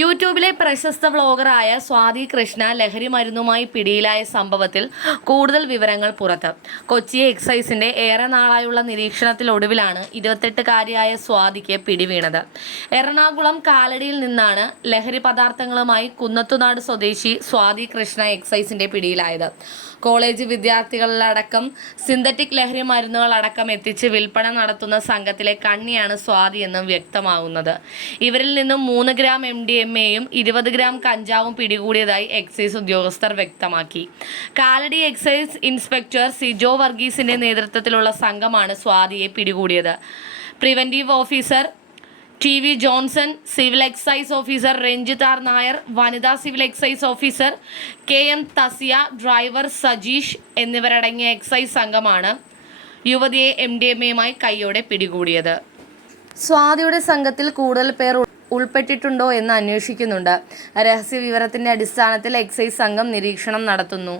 യൂട്യൂബിലെ പ്രശസ്ത വ്ളോഗറായ സ്വാതി കൃഷ്ണ ലഹരി മരുന്നുമായി പിടിയിലായ സംഭവത്തിൽ കൂടുതൽ വിവരങ്ങൾ പുറത്ത്. കൊച്ചി എക്സൈസിന്റെ ഏറെ നാളായുള്ള നിരീക്ഷണത്തിലൊടുവിലാണ് ഇരുപത്തെട്ടുകാരിയായ സ്വാതിക്ക് പിടിവീണത്. എറണാകുളം കാലടിയിൽ നിന്നാണ് ലഹരി പദാർത്ഥങ്ങളുമായി കുന്നത്തുനാട് സ്വദേശി സ്വാതി കൃഷ്ണ എക്സൈസിന്റെ പിടിയിലായത്. കോളേജ് വിദ്യാർത്ഥികളിലടക്കം സിന്തറ്റിക് ലഹരി മരുന്നുകളടക്കം എത്തിച്ച് വിൽപ്പന നടത്തുന്ന സംഘത്തിലെ കണ്ണിയാണ് സ്വാതി എന്നും വ്യക്തമാകുന്നത് ഇവരിൽ നിന്നും മൂന്ന് ഗ്രാം എം ഡി എം എയും ഇരുപത് ഗ്രാം കഞ്ചാവും പിടികൂടിയതായി എക്സൈസ് ഉദ്യോഗസ്ഥർ വ്യക്തമാക്കി. കാലടി എക്സൈസ് ഇൻസ്പെക്ടർ സിജോ വർഗീസിന്റെ നേതൃത്വത്തിലുള്ള സംഘമാണ് സ്വാതിയെ പിടികൂടിയത്. Preventive officer T V Johnson civil excise officer Ranjith R Nair വനിതാ civil excise officer K M Thasiya driver Sajeesh എന്നിവരടങ്ങിയ എക്സൈസ് സംഘമാണ് യുവതിയെ എം ഡി എം എയുമായി കൈയോടെ പിടികൂടിയത്. സ്വാതിയുടെ സംഘത്തിൽ കൂടുതൽ പേർ ഉൾപ്പെട്ടിട്ടുണ്ടോ എന്ന് അന്വേഷിക്കുന്നുണ്ട്. രഹസ്യ വിവരത്തിന്റെ അടിസ്ഥാനത്തിൽ എക്സൈസ് സംഘം നിരീക്ഷണം നടത്തുന്നു.